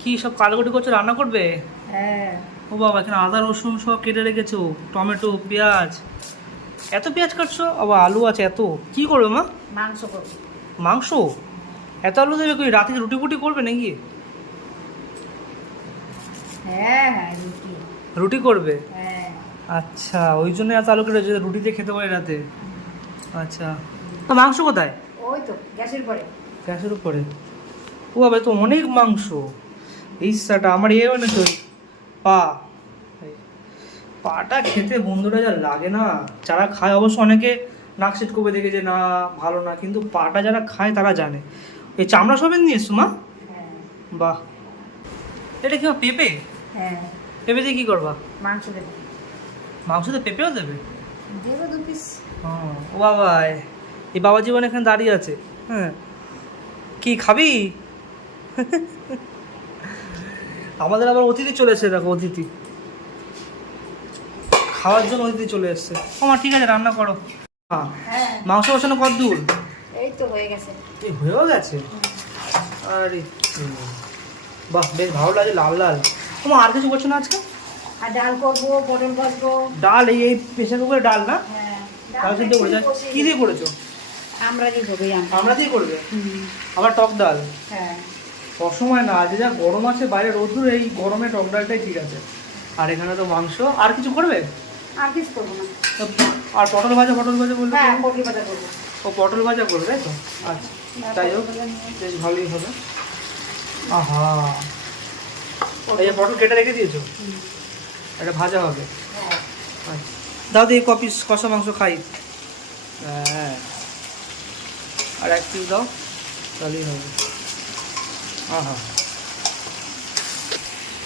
কি সব কাটাকুটি করছো, রান্না করবে? হ্যাঁ। ও বাবা, এখানে আদা রসুন সব কেটে রেখেছো, টমেটো পেঁয়াজ, এত পেঁয়াজ কাটছো, আবার আলু আছে এত, কি করবে মা? মাংস করবো। মাংস? এত আলু দেবে কই? রাতে রুটি ফুটি করবে নাকি? হ্যাঁ হ্যাঁ, রুটি। রুটি করবে? হ্যাঁ। আচ্ছা, ওই জন্য এত আলু কেটেছো, রুটি দিয়ে খেতে পারে রাতে। আচ্ছা, তো মাংস কোথায়? ওই তো গ্যাসের পরে। গ্যাসের উপরে? ও বাবা, তো অনেক মাংস। এই সাটা আমার মানে তো পা, পাটা খেতে বন্ধুরা যা লাগে না, যারা খায় অবশ্য অনেকে নাক সিট করে দেখে যে না ভালো না, কিন্তু পাটা যারা খায় তারা জানে। এই চামড়া সবেন নিয়ে এসছো মা? হ্যাঁ। বাহ, এটা কি মা, পেঁপে? হ্যাঁ। পেঁপে দিয়ে কি করবা? মাংস দেবো। মাংসতে পেঁপেও দেবে? দেবো 2 পিস। ও বাবা, এই বাবা জীবন এখানে দাঁড়িয়ে আছে। হ্যাঁ, কি খাবি? আমাদের আবার অতিথি চলে এসেছে, দেখো অতিথি, খাওয়ার জন্য অতিথি চলে এসছে। আমার ঠিক আছে, রান্না করো। হ্যাঁ, হ্যাঁ। মাংস বসানো কত দূর? এই তো হয়ে গেছে। এই হয়েও গেছে? আরে বাহ, বেশ ভালো লাগে, লাল লাল। তোমার আর কিছু করছো না আজকে? আর ডাল করবো, পটল ভাজবো। ডাল এই প্রেশার কুকারে ডাল না? হ্যাঁ। ডাল সিদ্ধ করে যায়। কি দিয়ে করেছো? আমরা কি করবো? আমরা দিয়ে করবে? আবার টক ডাল? হ্যাঁ। অসময় না, আজ যা গরম আছে বাইরে রোদ্দুর, এই গরমে টক ডালটাই ঠিক আছে। আর এখানে তো মাংস, আর কিছু করবে? আর কিছু করবো না। আর পটল ভাজা, পটল ভাজা বললে? হ্যাঁ, পটল ভাজা করবো। ও পটল ভাজা করবে, তাই তো? আচ্ছা, তাই হোক, বেশ ভালোই হবে। আহা, এই যে পটল কেটে রেখে দিয়েছো, এটা ভাজা হবে। হ্যাঁ। আচ্ছা, দাও দিয়ে কপিস কষা মাংস খাই। হ্যাঁ, আর এক পিস দাও, তাহলেই হবে। আহা,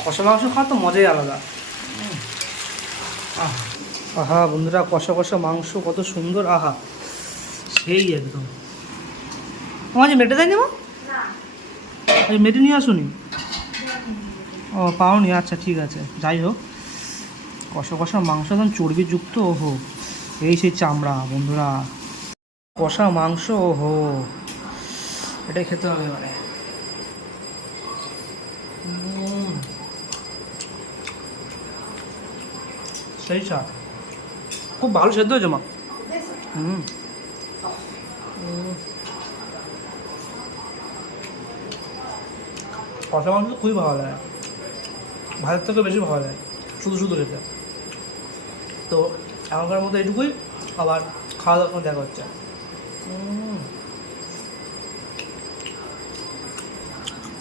কষা মাংস খাওয়া তো মজাই আলাদা। আহা আহা বন্ধুরা, কষা কষা মাংস কত সুন্দর, আহা সেই একদম। তোমার যে মেটে দেয়নি মা? না। আজ মেটে নিয়ে আসুনি? ও পাওনি, আচ্ছা ঠিক আছে। যাই হোক, কষা কষা মাংস একদম চর্বিযুক্ত, ওহো, এই সেই চামড়া বন্ধুরা, কষা মাংস, ওহো, এটাই খেতে হবে মানে। সেই স্বাদ, খুব ভালো সেদ্ধ হয়েছে মা। হুম, কষা মাংস তো খুবই ভালো লাগে, ভাতের থেকে বেশি ভালো লাগে শুধু শুধু খেতে। তো এখনকার মতো এটুকুই, আবার খাওয়া দাওয়ার সময় দেখা হচ্ছে।